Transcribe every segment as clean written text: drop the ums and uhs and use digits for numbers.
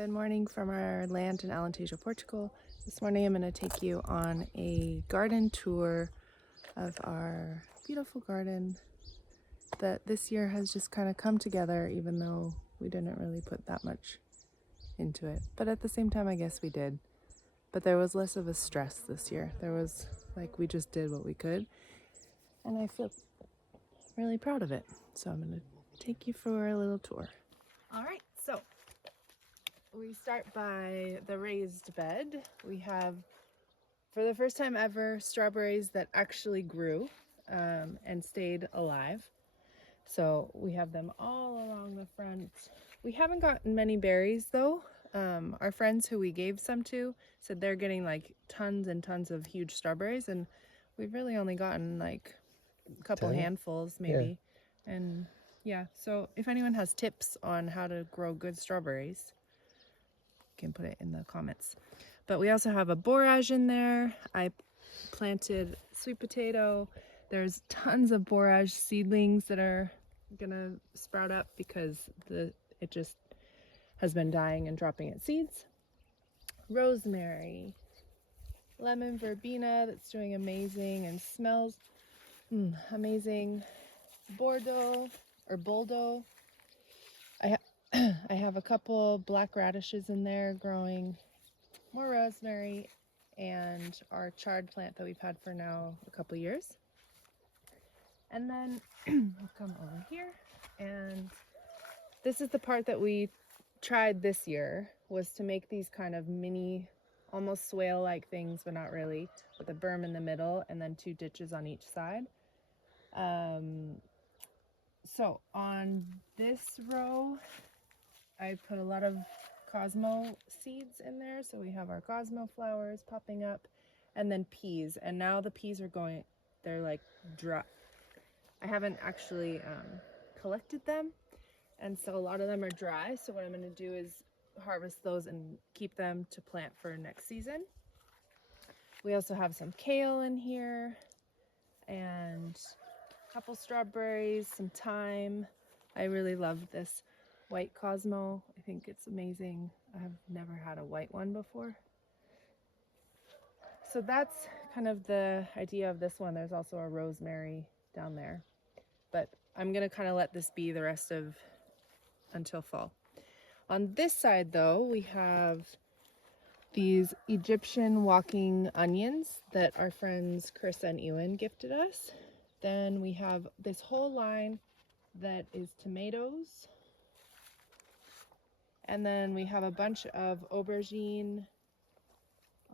Good morning from our land in Alentejo, Portugal. This morning I'm going to take you on a garden tour of our beautiful garden that this year has just kind of come together, even though we didn't really put that much into it. But at the same time, I guess we did. But there was less of a stress this year. There was like we just did what we could, and I feel really proud of it. So I'm going to take you for a little tour. All right, so we start by the raised bed. We have, for the first time ever, strawberries that actually grew and stayed alive. So we have them all along the front. We haven't gotten many berries though. Our friends who we gave some to said they're getting like tons and tons of huge strawberries, and we've really only gotten like a couple handfuls maybe. Yeah. And yeah, so if anyone has tips on how to grow good strawberries, can put it in the comments. But we also have a borage in there. I planted sweet potato. There's tons of borage seedlings that are gonna sprout up because it just has been dying and dropping its seeds. Rosemary, lemon verbena that's doing amazing and smells amazing. Bordeaux or Boldo. I have a couple black radishes in there growing, more rosemary, and our chard plant that we've had for now a couple years. And then I'll come over here, and this is the part that we tried this year, was to make these kind of mini, almost swale-like things, but not really, with a berm in the middle and then 2 ditches on each side. So on this row, I put a lot of Cosmo seeds in there. So we have our Cosmo flowers popping up, and then peas. And now the peas are going, they're like dry. I haven't actually collected them, and so a lot of them are dry. So what I'm going to do is harvest those and keep them to plant for next season. We also have some kale in here, and a couple strawberries, some thyme. I really love this white Cosmo. I think it's amazing. I have never had a white one before. So that's kind of the idea of this one. There's also a rosemary down there, but I'm gonna kind of let this be the rest of until fall. On this side though, we have these Egyptian walking onions that our friends Chris and Ewan gifted us. Then we have this whole line that is tomatoes. And then we have a bunch of aubergine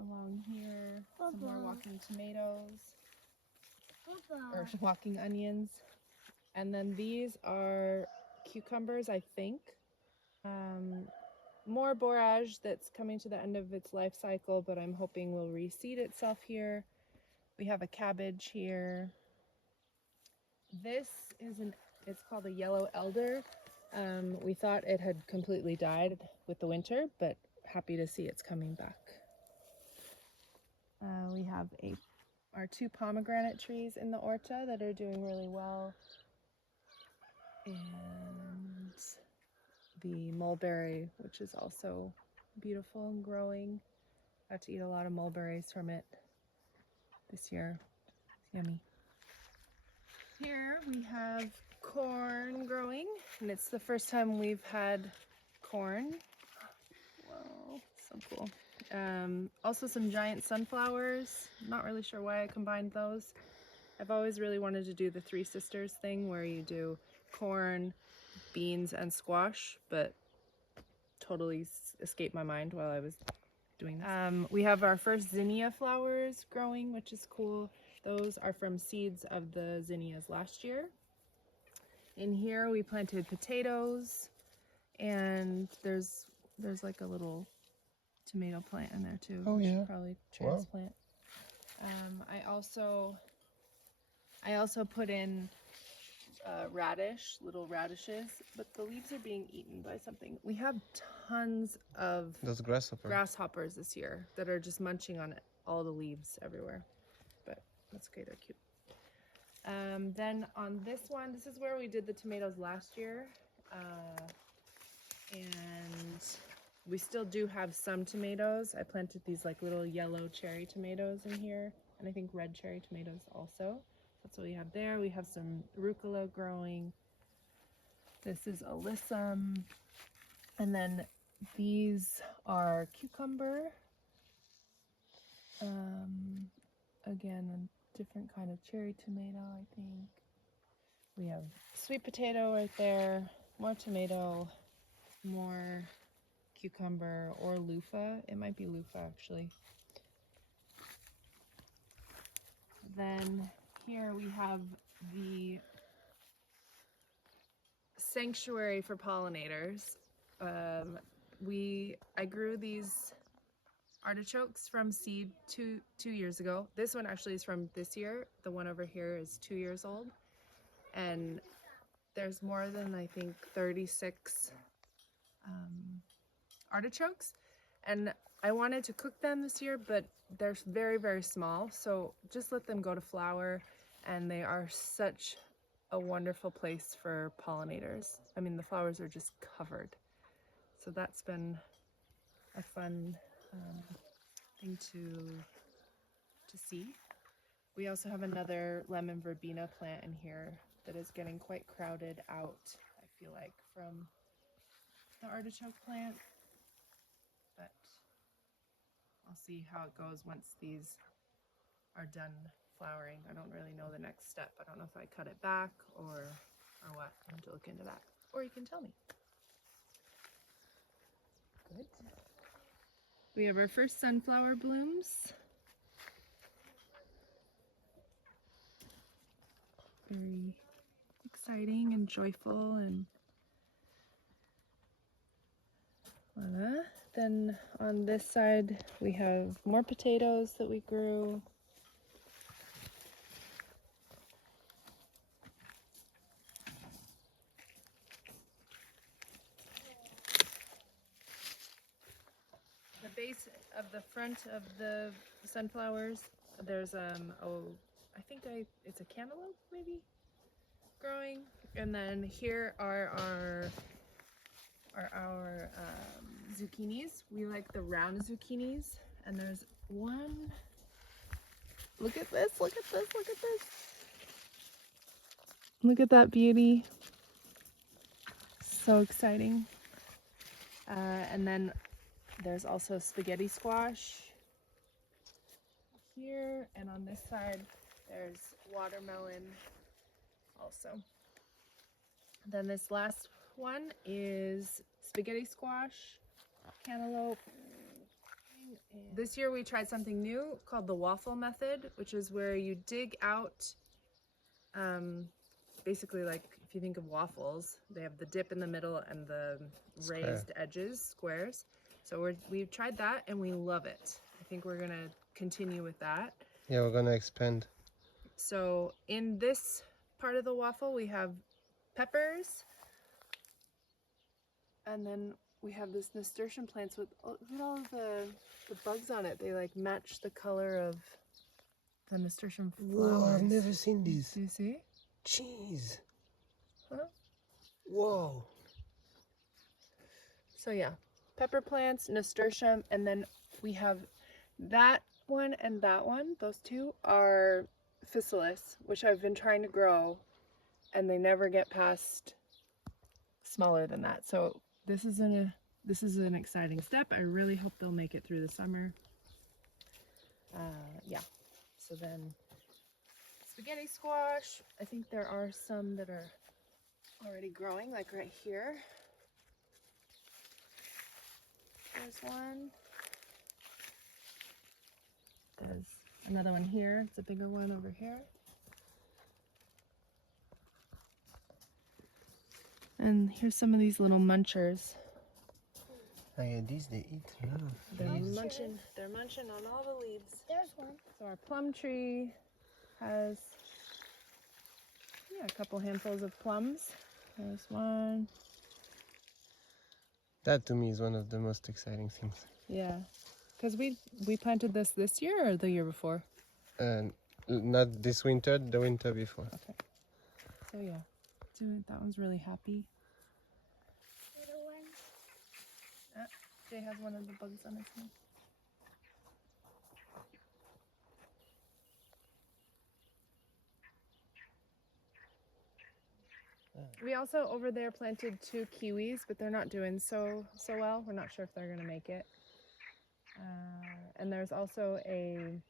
along here, some more walking tomatoes, or walking onions. And then these are cucumbers, I think. More borage that's coming to the end of its life cycle, but I'm hoping will reseed itself here. We have a cabbage here. This is it's called a yellow elder. We thought it had completely died with the winter, but happy to see it's coming back. We have our 2 pomegranate trees in the orcha that are doing really well. And the mulberry, which is also beautiful and growing. I got to eat a lot of mulberries from it this year. It's yummy. Here we have corn growing, and it's the first time we've had corn. Wow, so cool. Also some giant sunflowers. Not really sure why I combined those. I've always really wanted to do the 3 sisters thing where you do corn, beans, and squash, but totally escaped my mind while I was doing this. We have our first zinnia flowers growing, which is cool. Those are from seeds of the zinnias last year. In here we planted potatoes, and there's like a little tomato plant in there too. Oh yeah. Probably transplant. Wow. I also put in little radishes, but the leaves are being eaten by something. We have tons of those grasshoppers this year that are just munching on all the leaves everywhere, but that's okay, they're cute. Then on this one, this is where we did the tomatoes last year, and we still do have some tomatoes. I planted these like little yellow cherry tomatoes in here, and I think red cherry tomatoes also. That's what we have there. We have some rucola growing. This is alyssum. And then these are cucumber. Again, a different kind of cherry tomato, I think. We have sweet potato right there, more tomato, more cucumber or loofah. It might be loofah actually. Then here we have the sanctuary for pollinators. I grew these artichokes from seed two years ago. This one actually is from this year. The one over here is 2 years old. And there's more than, I think, 36 artichokes. And I wanted to cook them this year, but they're very, very small. So just let them go to flower. And they are such a wonderful place for pollinators. I mean, the flowers are just covered. So that's been a fun thing to see. We also have another lemon verbena plant in here that is getting quite crowded out, I feel like, from the artichoke plant. But I'll see how it goes once these are done flowering. I don't really know the next step. I don't know if I cut it back or what. I have to look into that. Or you can tell me. Good. We have our first sunflower blooms. Very exciting and joyful, and voila. Then on this side we have more potatoes that we grew. The base of the front of the sunflowers, there's it's a cantaloupe maybe growing, and then here are our zucchinis. We like the round zucchinis, and there's one. Look at this! Look at this! Look at this! Look at that beauty! So exciting. And then there's also spaghetti squash here, and on this side there's watermelon also. Then this last one is spaghetti squash, cantaloupe. This year we tried something new called the waffle method, which is where you dig out, basically like if you think of waffles, they have the dip in the middle and the raised edges, squares. So we've tried that and we love it. I think we're gonna continue with that. Yeah, we're gonna expand. So in this part of the waffle we have peppers, and then we have this nasturtium plants with look at all of the bugs on it. They like match the color of the nasturtium flowers. Whoa, I've never seen these. Do you see? Jeez. Huh? Whoa. So yeah, pepper plants, nasturtium, and then we have that one and that one. Those two are physalis, which I've been trying to grow, and they never get past smaller than that. So this is an exciting step. I really hope they'll make it through the summer. Yeah. So then spaghetti squash. I think there are some that are already growing, like right here. There's one. There's another one here. It's a bigger one over here. And here's some of these little munchers. Oh yeah, these they eat. Oh. They're munching on all the leaves. There's one. So our plum tree has a couple handfuls of plums. There's one. That to me is one of the most exciting things. Yeah, because we planted this year or the year before? Not this winter, the winter before. Okay. So yeah, that one's really happy. Little one. Jay has one of the bugs on his hand. We also over there planted 2 kiwis, but they're not doing so well. We're not sure if they're gonna make it. And there's also a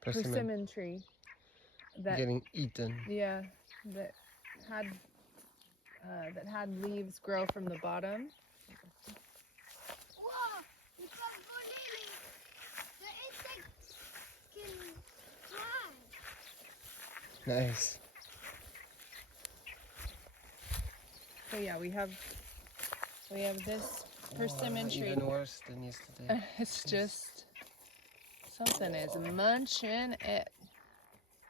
persimmon tree that getting eaten. yeah, that had leaves grow from the bottom. Whoa! You can go lily. The insects can fly. Nice. So yeah, we have this persimmon tree. Even worse than yesterday. It's just something is munching it,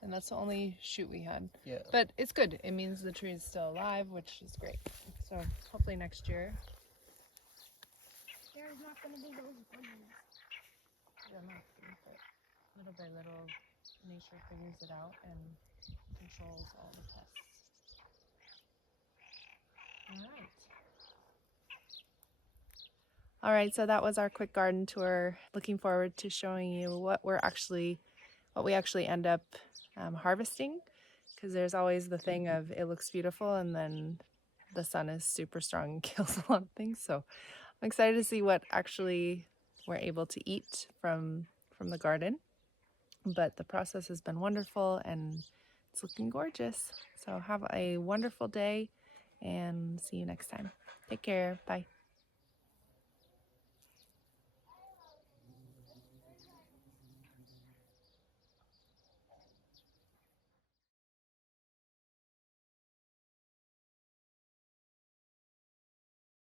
and that's the only shoot we had. Yeah. But it's good. It means the tree is still alive, which is great. So hopefully next year. There's not going to be those bunnies. Little by little, nature figures it out and controls all the pests. All right, so that was our quick garden tour. Looking forward to showing you what we actually end up harvesting, because there's always the thing of it looks beautiful and then the sun is super strong and kills a lot of things. So I'm excited to see what actually we're able to eat from the garden. But the process has been wonderful and it's looking gorgeous. So have a wonderful day and see you next time. Take care. Bye.